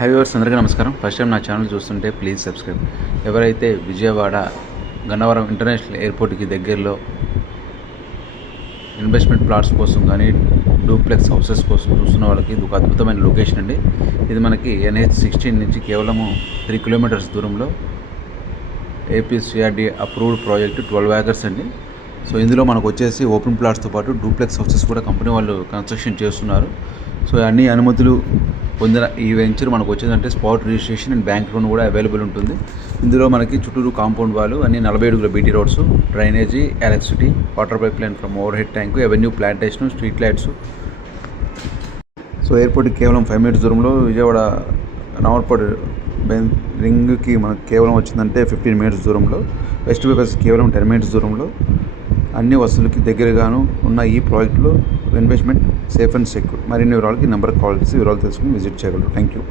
High viewers అందరికీ నమస్కారం. First time నా ఛానల్ చూస్తుంటే ప్లీజ్ సబ్స్క్రైబ్. ఎవరైతే విజయవాడ గన్నవరం ఇంటర్నేషనల్ ఎయిర్పోర్ట్కి దగ్గరలో ఇన్వెస్ట్మెంట్ ప్లాట్స్ కోసం కానీ డూప్లెక్స్ హౌసెస్ కోసం చూస్తున్న వాళ్ళకి ఇది ఒక అద్భుతమైన లొకేషన్ అండి. ఇది మనకి NH-16 నుంచి కేవలము 3 కిలోమీటర్స్ దూరంలో APCRD అప్రూవ్డ్ ప్రాజెక్ట్ 12 acres అండి. సో ఇందులో మనకు వచ్చేసి ఓపెన్ ప్లాట్స్తో పాటు డూప్లెక్స్ హౌసెస్ కూడా కంపెనీ వాళ్ళు కన్స్ట్రక్షన్ చేస్తున్నారు. సో అన్ని అనుమతులు పొందిన ఈ వెంచర్ మనకు వచ్చేదంటే spot registration and bank loan కూడా అవైలబుల్ ఉంటుంది. ఇందులో మనకి చుట్టూరు కాంపౌండ్ వాళ్ళు అన్ని 40 అడుగుల BT roads, drainage, electricity, water pipe line from overhead tank, avenue plantation, street lights. So ఎయిర్పోర్ట్కి కేవలం 5 minutes దూరంలో, విజయవాడ నామర్పడ్ రింగ్కి మనకు కేవలం వచ్చిందంటే 15 minutes దూరంలో, వెస్ట్ బైపాస్ కేవలం 10 minutes దూరంలో, అన్ని వసతులకి దగ్గరగాను ఉన్న ఈ ప్రాజెక్టులో ఇన్వెస్ట్మెంట్ సేఫ్ అండ్ సెక్యూర్. మరిన్ని వివరాలకి నెంబర్ కాల్ చేసి వివరాలు తెలుసుకుని విజిట్ చేయగలరు. Thank you.